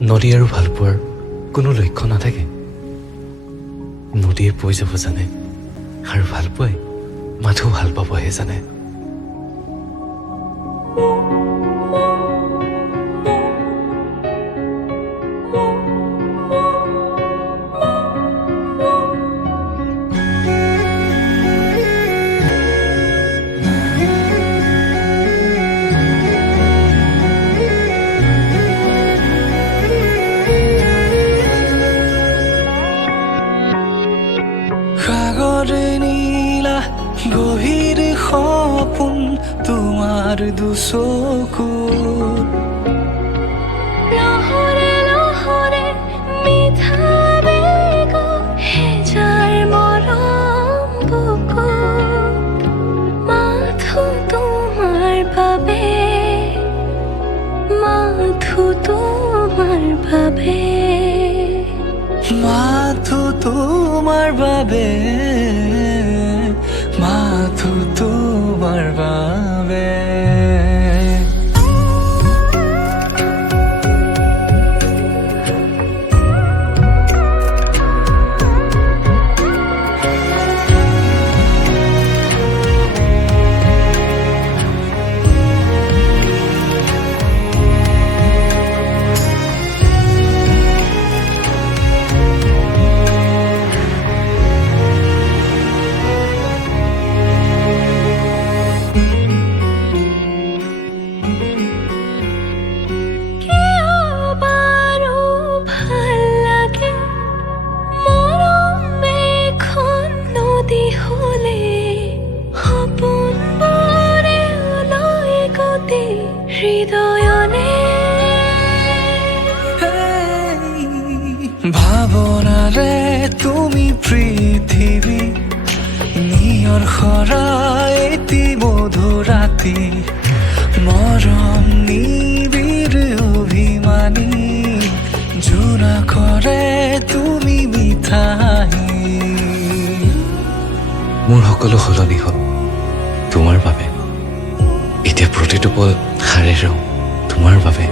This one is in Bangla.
নদী আৰু ভালপোৱাৰ কোনো লক্ষ্য নাথাকে। নদীয়ে বৈ যাব জানে আৰু ভালপোৱাই মাথো ভাল পাবহে জানে। সাগরে নীলা গভীর সপোন তোমার দুচকুত লহরে লহরে মিঠা বেগ হেজাৰ মৰম বুকুত মাথো তোমাৰ বাবে মাথো তোমাৰ বাবে মাথো তোমার বাবে মাথো তোমার বাবে ভাবনারে তুমি পৃথিবী নিয়র খরা এটি মধুরাতি মরম নিবিড় অভিমানী জোনা করে তুমি মিঠাই মোৰ সকলো সলনি হ'ল তোমাৰ বাবে। এতিয়া প্ৰতিটো পল হাৰে ৰওঁ তোমাৰ বাবে।